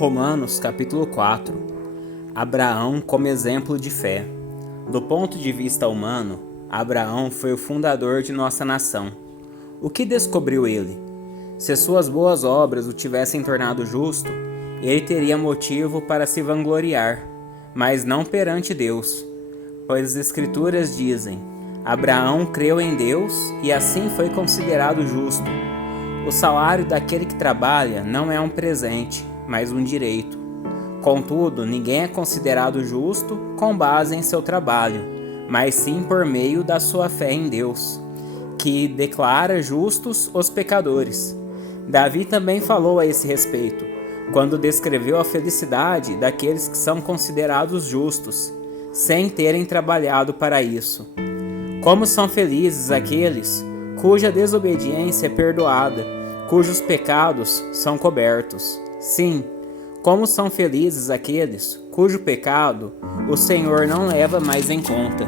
Romanos capítulo 4. Abraão como exemplo de fé. Do ponto de vista humano, Abraão foi o fundador de nossa nação. O que descobriu ele? Se suas boas obras o tivessem tornado justo, ele teria motivo para se vangloriar, mas não perante Deus. Pois as Escrituras dizem: Abraão creu em Deus e assim foi considerado justo. O salário daquele que trabalha não é um presente, mas um direito. Contudo, ninguém é considerado justo com base em seu trabalho, mas sim por meio da sua fé em Deus, que declara justos os pecadores. Davi também falou a esse respeito, quando descreveu a felicidade daqueles que são considerados justos, sem terem trabalhado para isso. Como são felizes aqueles cuja desobediência é perdoada, cujos pecados são cobertos. Sim, como são felizes aqueles cujo pecado o Senhor não leva mais em conta.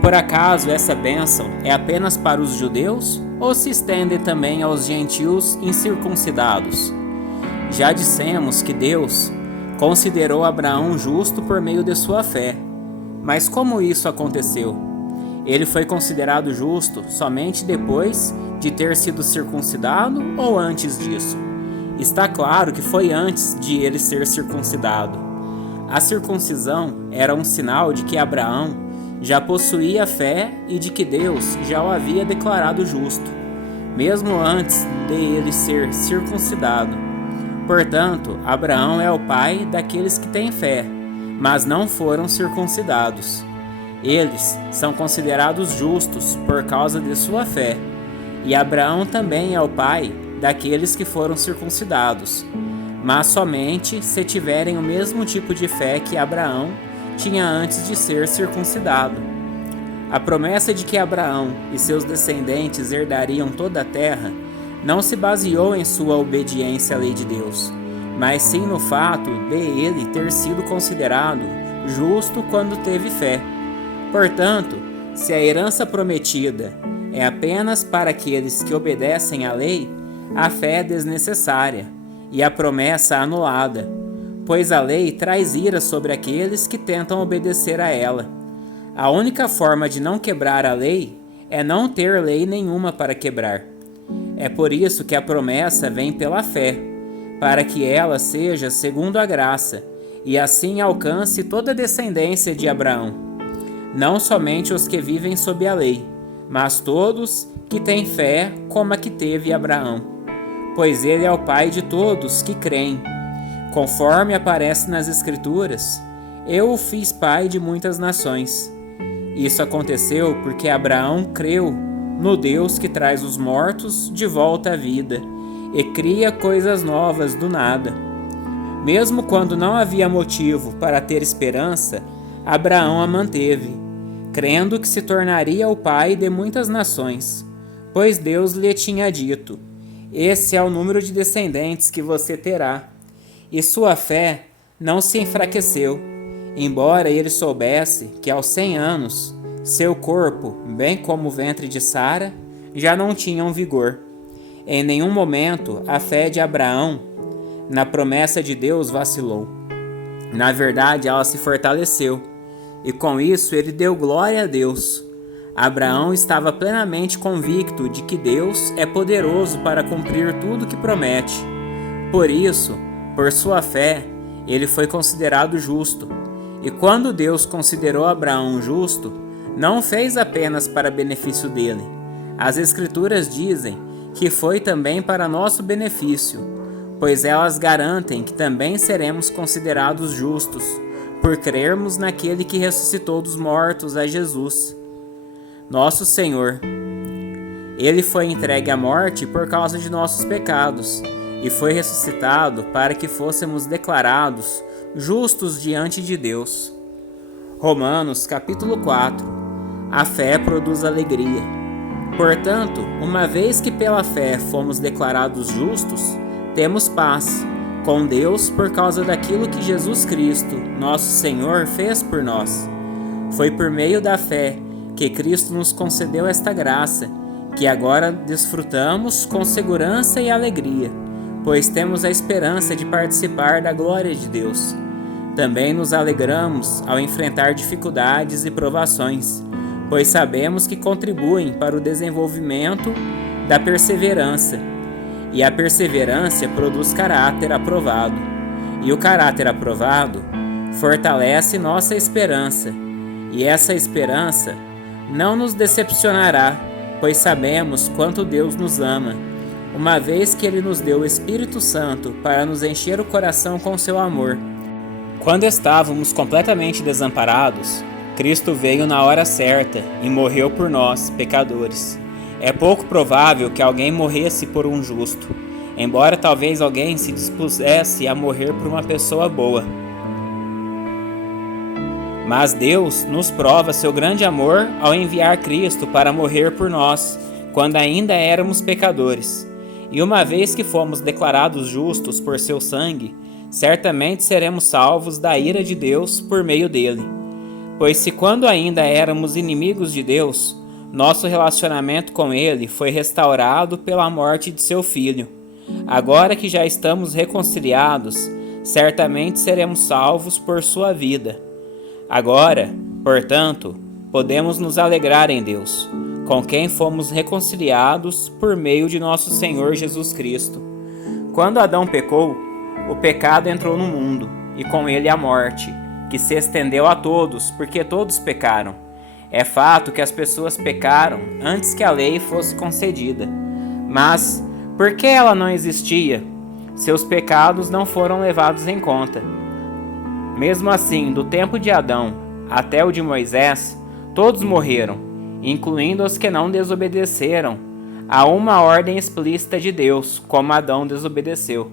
Por acaso essa bênção é apenas para os judeus ou se estende também aos gentios incircuncidados? Já dissemos que Deus considerou Abraão justo por meio de sua fé. Mas como isso aconteceu? Ele foi considerado justo somente depois de ter sido circuncidado ou antes disso? Está claro que foi antes de ele ser circuncidado. A circuncisão era um sinal de que Abraão já possuía fé e de que Deus já o havia declarado justo, mesmo antes de ele ser circuncidado. Portanto, Abraão é o pai daqueles que têm fé, mas não foram circuncidados. Eles são considerados justos por causa de sua fé, e Abraão também é o pai daqueles que foram circuncidados, mas somente se tiverem o mesmo tipo de fé que Abraão tinha antes de ser circuncidado. A promessa de que Abraão e seus descendentes herdariam toda a terra não se baseou em sua obediência à lei de Deus, mas sim no fato de ele ter sido considerado justo quando teve fé. Portanto, se a herança prometida é apenas para aqueles que obedecem à lei, a fé é desnecessária e a promessa anulada, pois a lei traz ira sobre aqueles que tentam obedecer a ela. A única forma de não quebrar a lei é não ter lei nenhuma para quebrar. É por isso que a promessa vem pela fé, para que ela seja segundo a graça, e assim alcance toda a descendência de Abraão. Não somente os que vivem sob a lei, mas todos que têm fé como a que teve Abraão. Pois ele é o pai de todos que creem. Conforme aparece nas Escrituras, eu o fiz pai de muitas nações. Isso aconteceu porque Abraão creu no Deus que traz os mortos de volta à vida e cria coisas novas do nada. Mesmo quando não havia motivo para ter esperança, Abraão a manteve, crendo que se tornaria o pai de muitas nações, pois Deus lhe tinha dito: esse é o número de descendentes que você terá. E sua fé não se enfraqueceu, embora ele soubesse que aos 100 anos, seu corpo, bem como o ventre de Sara, já não tinham vigor. Em nenhum momento a fé de Abraão na promessa de Deus vacilou. Na verdade, ela se fortaleceu, e com isso ele deu glória a Deus. Abraão estava plenamente convicto de que Deus é poderoso para cumprir tudo que promete. Por isso, por sua fé, ele foi considerado justo. E quando Deus considerou Abraão justo, não o fez apenas para benefício dele. As Escrituras dizem que foi também para nosso benefício, pois elas garantem que também seremos considerados justos, por crermos naquele que ressuscitou dos mortos, a Jesus, nosso Senhor. Ele foi entregue à morte por causa de nossos pecados e foi ressuscitado para que fôssemos declarados justos diante de Deus. Romanos capítulo 4. A fé produz alegria. Portanto, uma vez que pela fé fomos declarados justos, temos paz com Deus por causa daquilo que Jesus Cristo, nosso Senhor, fez por nós. Foi por meio da fé que Cristo nos concedeu esta graça, que agora desfrutamos com segurança e alegria, pois temos a esperança de participar da glória de Deus. Também nos alegramos ao enfrentar dificuldades e provações, pois sabemos que contribuem para o desenvolvimento da perseverança. E a perseverança produz caráter aprovado. E o caráter aprovado fortalece nossa esperança. E essa esperança não nos decepcionará, pois sabemos quanto Deus nos ama, uma vez que Ele nos deu o Espírito Santo para nos encher o coração com seu amor. Quando estávamos completamente desamparados, Cristo veio na hora certa e morreu por nós, pecadores. É pouco provável que alguém morresse por um justo, embora talvez alguém se dispusesse a morrer por uma pessoa boa. Mas Deus nos prova seu grande amor ao enviar Cristo para morrer por nós, quando ainda éramos pecadores. E uma vez que fomos declarados justos por seu sangue, certamente seremos salvos da ira de Deus por meio dele. Pois se quando ainda éramos inimigos de Deus, nosso relacionamento com ele foi restaurado pela morte de seu Filho, agora que já estamos reconciliados, certamente seremos salvos por sua vida. Agora, portanto, podemos nos alegrar em Deus, com quem fomos reconciliados por meio de nosso Senhor Jesus Cristo. Quando Adão pecou, o pecado entrou no mundo, e com ele a morte, que se estendeu a todos, porque todos pecaram. É fato que as pessoas pecaram antes que a lei fosse concedida. Mas, por que ela não existia? Seus pecados não foram levados em conta. Mesmo assim, do tempo de Adão até o de Moisés, todos morreram, incluindo os que não desobedeceram a uma ordem explícita de Deus, como Adão desobedeceu.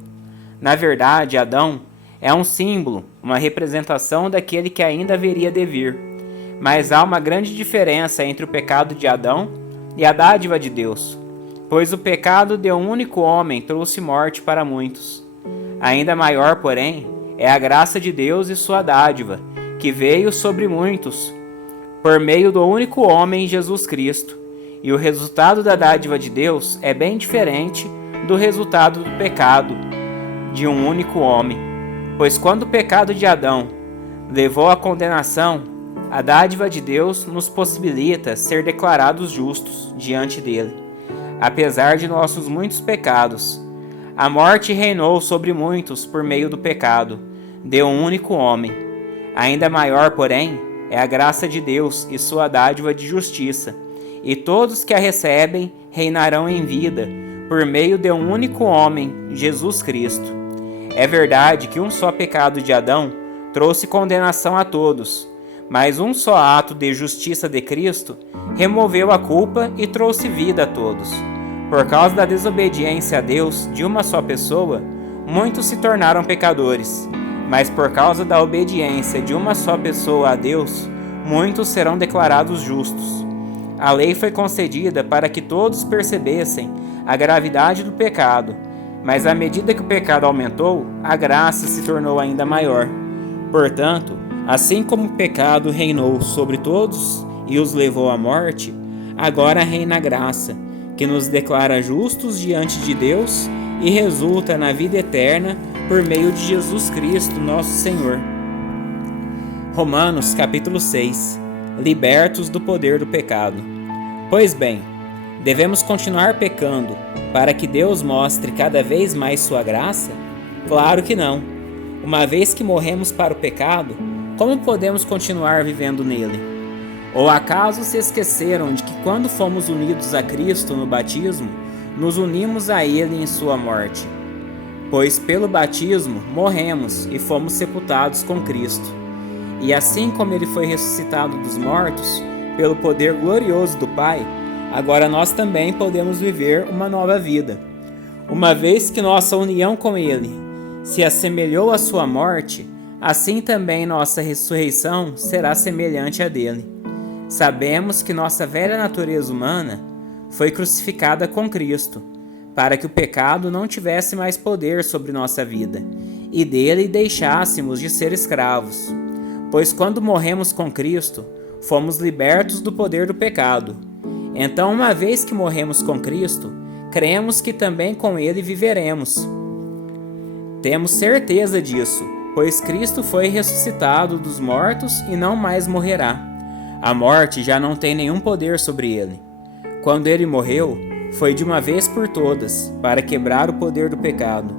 Na verdade, Adão é um símbolo, uma representação daquele que ainda haveria de vir. Mas há uma grande diferença entre o pecado de Adão e a dádiva de Deus, pois o pecado de um único homem trouxe morte para muitos. Ainda maior, porém, é a graça de Deus e sua dádiva, que veio sobre muitos, por meio do único homem, Jesus Cristo. E o resultado da dádiva de Deus é bem diferente do resultado do pecado de um único homem. Pois quando o pecado de Adão levou à condenação, a dádiva de Deus nos possibilita ser declarados justos diante dele. Apesar de nossos muitos pecados, a morte reinou sobre muitos por meio do pecado de um único homem. Ainda maior, porém, é a graça de Deus e sua dádiva de justiça, e todos que a recebem reinarão em vida por meio de um único homem, Jesus Cristo. É verdade que um só pecado de Adão trouxe condenação a todos, mas um só ato de justiça de Cristo removeu a culpa e trouxe vida a todos. Por causa da desobediência a Deus de uma só pessoa, muitos se tornaram pecadores, mas por causa da obediência de uma só pessoa a Deus, muitos serão declarados justos. A lei foi concedida para que todos percebessem a gravidade do pecado, mas à medida que o pecado aumentou, a graça se tornou ainda maior. Portanto, assim como o pecado reinou sobre todos e os levou à morte, agora reina a graça, que nos declara justos diante de Deus e resulta na vida eterna por meio de Jesus Cristo, nosso Senhor. Romanos capítulo 6. Libertos do poder do pecado. Pois bem, devemos continuar pecando para que Deus mostre cada vez mais sua graça? Claro que não. Uma vez que morremos para o pecado, como podemos continuar vivendo nele? Ou acaso se esqueceram de que quando fomos unidos a Cristo no batismo, nos unimos a Ele em sua morte? Pois pelo batismo morremos e fomos sepultados com Cristo. E assim como Ele foi ressuscitado dos mortos, pelo poder glorioso do Pai, agora nós também podemos viver uma nova vida. Uma vez que nossa união com Ele se assemelhou à sua morte, assim também nossa ressurreição será semelhante à dele. Sabemos que nossa velha natureza humana foi crucificada com Cristo, para que o pecado não tivesse mais poder sobre nossa vida, e dele deixássemos de ser escravos. Pois quando morremos com Cristo, fomos libertos do poder do pecado. Então, uma vez que morremos com Cristo, cremos que também com ele viveremos. Temos certeza disso, pois Cristo foi ressuscitado dos mortos e não mais morrerá. A morte já não tem nenhum poder sobre ele. Quando ele morreu, foi de uma vez por todas, para quebrar o poder do pecado.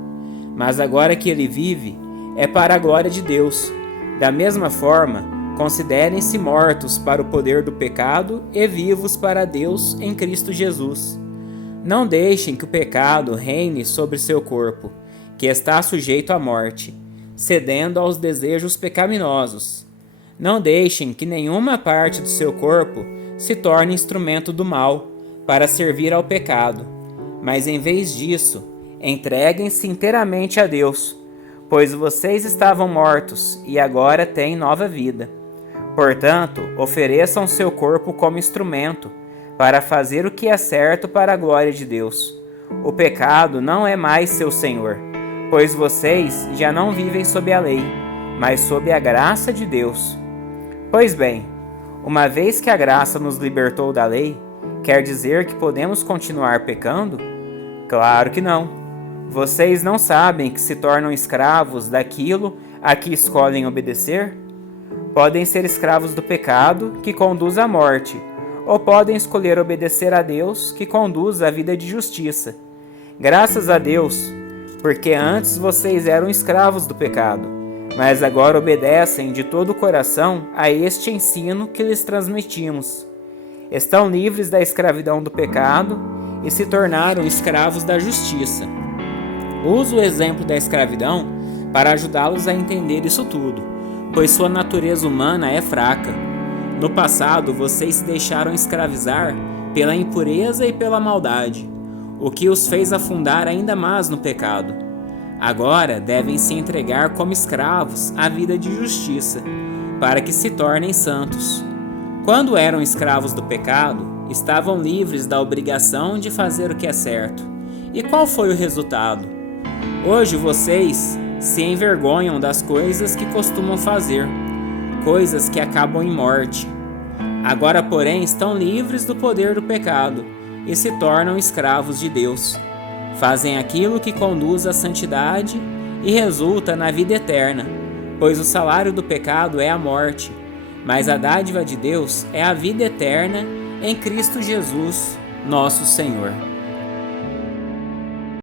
Mas agora que ele vive, é para a glória de Deus. Da mesma forma, considerem-se mortos para o poder do pecado e vivos para Deus em Cristo Jesus. Não deixem que o pecado reine sobre seu corpo, que está sujeito à morte, cedendo aos desejos pecaminosos. Não deixem que nenhuma parte do seu corpo se torne instrumento do mal, para servir ao pecado, mas em vez disso, entreguem-se inteiramente a Deus, pois vocês estavam mortos e agora têm nova vida. Portanto, ofereçam seu corpo como instrumento para fazer o que é certo para a glória de Deus. O pecado não é mais seu senhor, pois vocês já não vivem sob a lei, mas sob a graça de Deus. Pois bem, uma vez que a graça nos libertou da lei, quer dizer que podemos continuar pecando? Claro que não. Vocês não sabem que se tornam escravos daquilo a que escolhem obedecer? Podem ser escravos do pecado, que conduz à morte, ou podem escolher obedecer a Deus, que conduz à vida de justiça. Graças a Deus, porque antes vocês eram escravos do pecado, mas agora obedecem de todo o coração a este ensino que lhes transmitimos. Estão livres da escravidão do pecado e se tornaram escravos da justiça. Uso o exemplo da escravidão para ajudá-los a entender isso tudo, pois sua natureza humana é fraca. No passado, vocês se deixaram escravizar pela impureza e pela maldade, o que os fez afundar ainda mais no pecado. Agora devem se entregar como escravos à vida de justiça, para que se tornem santos. Quando eram escravos do pecado, estavam livres da obrigação de fazer o que é certo. E qual foi o resultado? Hoje vocês se envergonham das coisas que costumam fazer, coisas que acabam em morte. Agora, porém, estão livres do poder do pecado e se tornam escravos de Deus. Fazem aquilo que conduz à santidade e resulta na vida eterna, pois o salário do pecado é a morte, mas a dádiva de Deus é a vida eterna em Cristo Jesus, nosso Senhor.